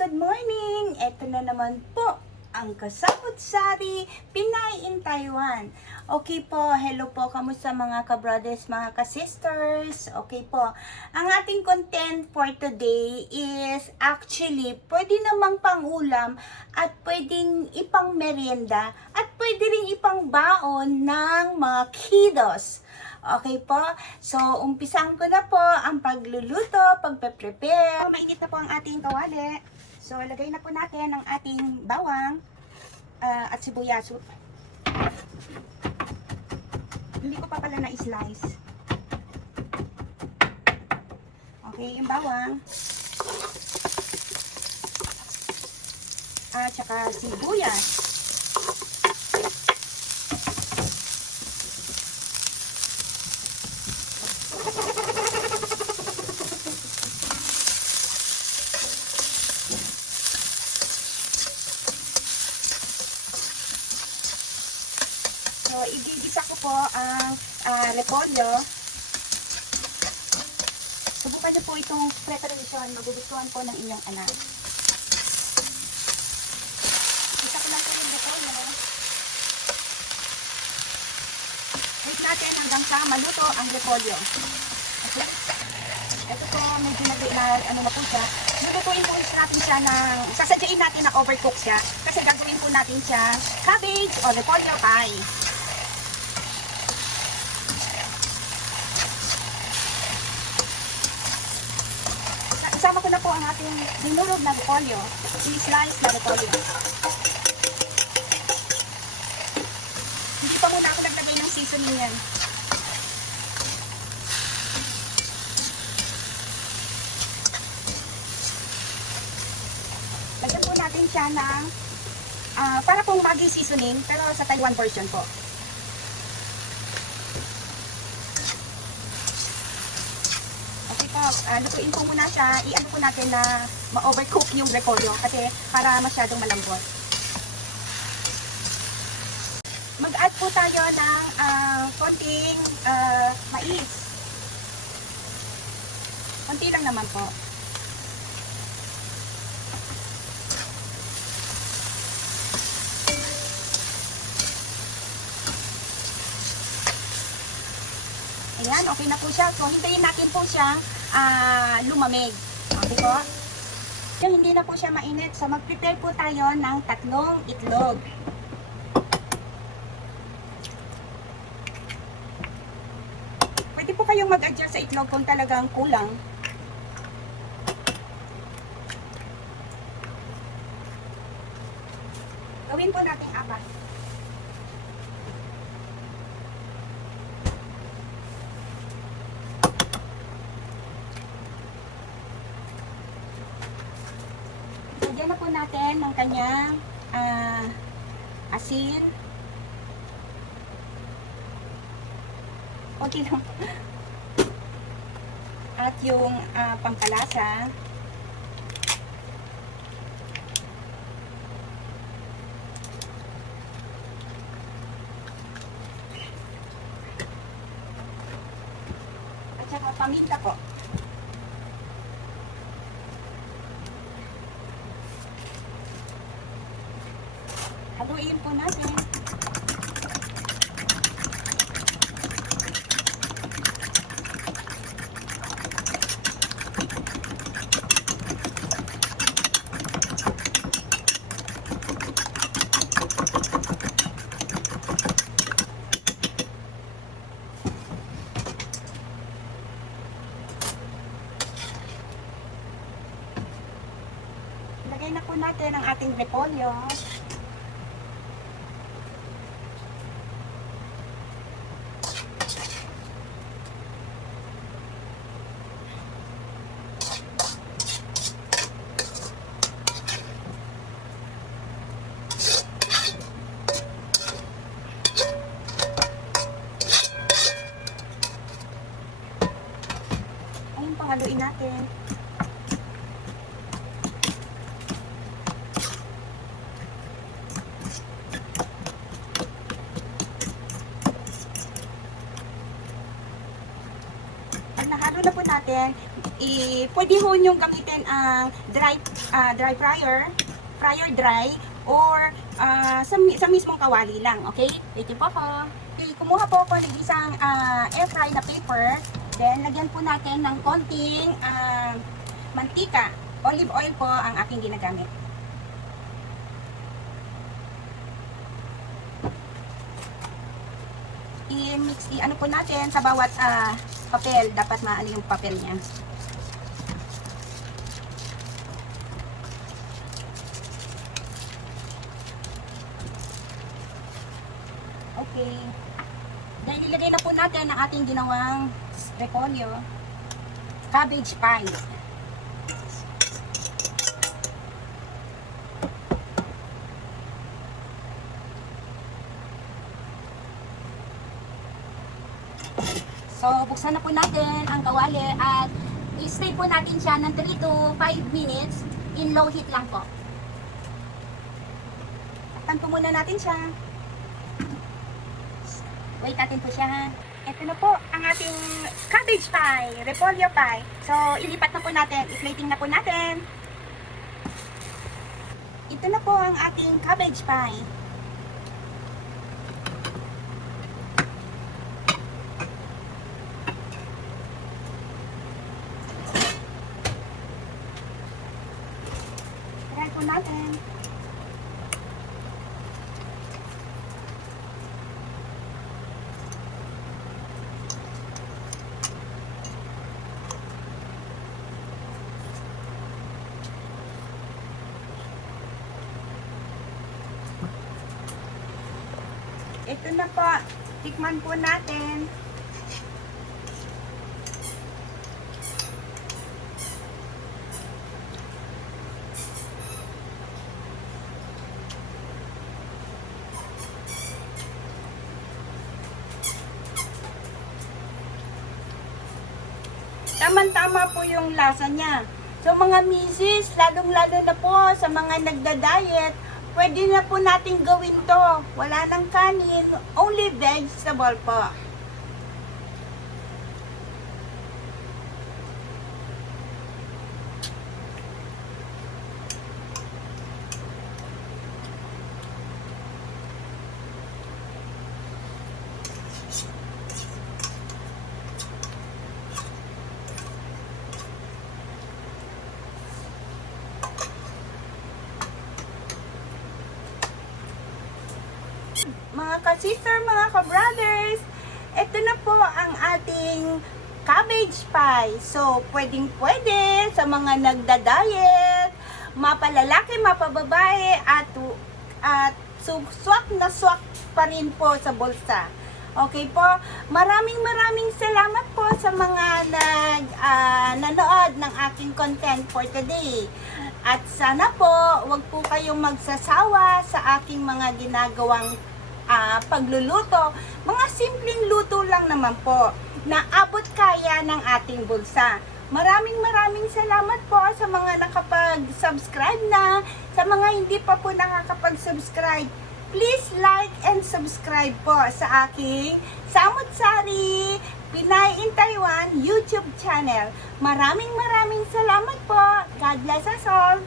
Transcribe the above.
Good morning! Ito na naman po ang Kasabot-Sari Pinay in Taiwan. Okay po, hello po, kamusta mga ka-brothers, mga ka-sisters? Okay po, ang ating content for today is actually pwede namang pangulam at pwedeng ipang merienda at pwede rin ipang baon ng mga kiddos. Okay po, so umpisan ko na po ang pagluluto, pagpe-prepare. Mainit na po ang ating kawali. So lagay na po natin ang ating bawang at sibuyas. Hindi ko pa pala na-slice. Okay, yung bawang. At saka sibuyas. So, igigisa ko po ang repolyo. Subukan niyo po itong preparation. Magugustuhan po ng inyong anak. Isa ko lang po yung repolyo. Wait natin hanggang sa maluto ang repolyo. Okay? Ito po, medyo ano na po siya. Lutuin po natin siya ng, sasadyain natin na overcook siya. Kasi gagawin po natin siya cabbage o repolyo pie. Isama ko na po ang ating dinurog na repolyo. I-slice na repolyo. Hindi pa muna ako naglagay ng seasoning yan. Lagyan po natin siya ng para pong Maggi seasoning, pero sa Taiwan version po. Lutuin po muna siya, i-ano po natin na ma-overcook yung repolyo kasi para masyadong malambot. Mag-add po tayo ng konting mais. Konti lang naman po. Ayan, okay na po siya. So, hintayin natin po siya lumamig. Okay po? Yung hindi na po siya mainit. So, mag-prepare po tayo ng 3 itlog. Pwede po kayong mag-adjust sa itlog kung talagang kulang. Gawin po natin 4. Lagyan na po natin ng kanyang asin. Okay lang. At yung pampalasa. At saka paminta po. Haluin po natin. Lagay na po natin ang ating repolyo. Ayun, panghaluin natin. Pag nahalo na po natin, pwede ho nyong gamitin ang dry dry fryer dry, or sa mismong kawali lang, okay? Ito po ko. Okay, kumuha po ako ng isang air fry na paper. Then, lagyan po natin ng konting mantika. Olive oil po ang aking ginagamit. I-mix, ano po natin sa bawat papel. Dapat maano yung papel niya. Okay. Dahil ilagay na po natin ang ating ginawang repolyo. Cabbage pie. So, buksan na po natin ang kawali at i-stay po natin siya ng 3 to 5 minutes in low heat lang po. Takpan po muna natin siya. Wait natin po siya. Ito na po ang ating cabbage pie, repolyo pie. So, ilipat na po natin, i-plating na po natin. Ito na po ang ating cabbage pie. Try po natin. Ito na po, tikman po natin. Tama-tama po yung lasa niya. So mga misis, lalong-lalo na po sa mga nagda-diet, pwede na po natin gawin to. Wala nang kanin, only vegetable po. Mga ka-sister, mga ka-brothers, ito na po ang ating cabbage pie. So, pwedeng-pwede sa mga nagda-diet, mapalalaki, mapababae, at swak na swak pa rin po sa bulsa. Okay po, maraming salamat po sa mga nanood ng aking content for today. At sana po, wag po kayong magsasawa sa aking mga ginagawang pagluluto. Mga simpleng luto lang naman po na abot kaya ng ating bulsa. Maraming salamat po sa mga nakapag-subscribe na. Sa mga hindi pa po nakakapag-subscribe, please like and subscribe po sa aking Samut Sari Pinay in Taiwan YouTube channel. Maraming salamat po. God bless us all.